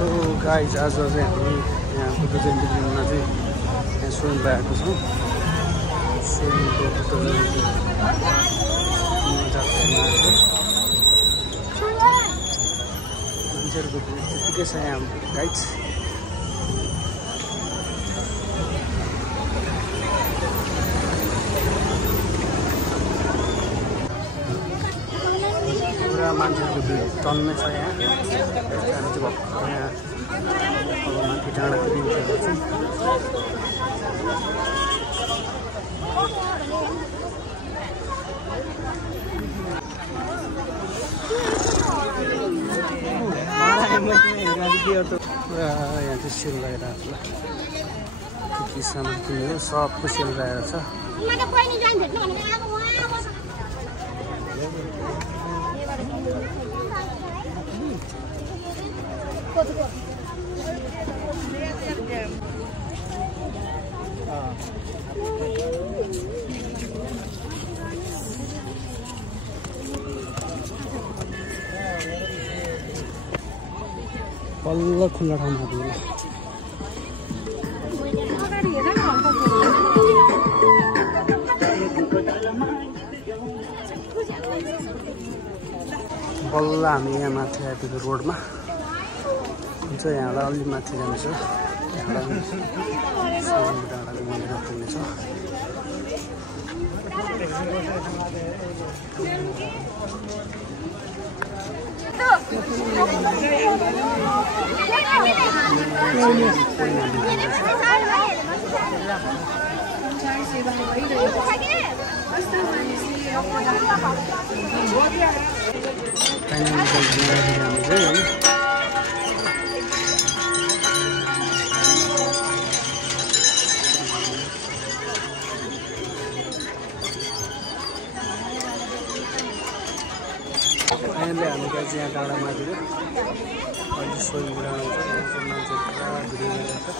So guys आज चाहिँ हामी यहाँ बुद्धजयन्ती दिनमा चाहिँ यहाँ स्विमिङ पाएको छौँ। स्विमिङको फोटोग्राफी मान्छेहरूको भिड त्यतिकै छ यहाँ गाइज। पुरा मान्छेहरूको भिड टन्नै छ यहाँ। हामी चाहिँ भर्खर यहाँ अब माथि डाँडातिर उठेको छौँ। पुरा यहाँ चाहिँ सेल लगाइरहेको छ। के सामान किन्यो सबको सेल लगाएर छ। बल्ल खुल्ला ठाउँमा पुग्यो। बल्ल हामी यहाँ माथि आइपुग्यो रोडमा। हुन्छ यहाँबाट अलि माथि जान्छ। डाँडाको मन्दिरमा पुग्नेछ। फाइनली हामी चाहिँ यहाँ डाँडामा आइपुग्यो। अहिले स्विमिङ ग्राउन्ड मान्छे पुरा भिडियो गरिरहेको छ।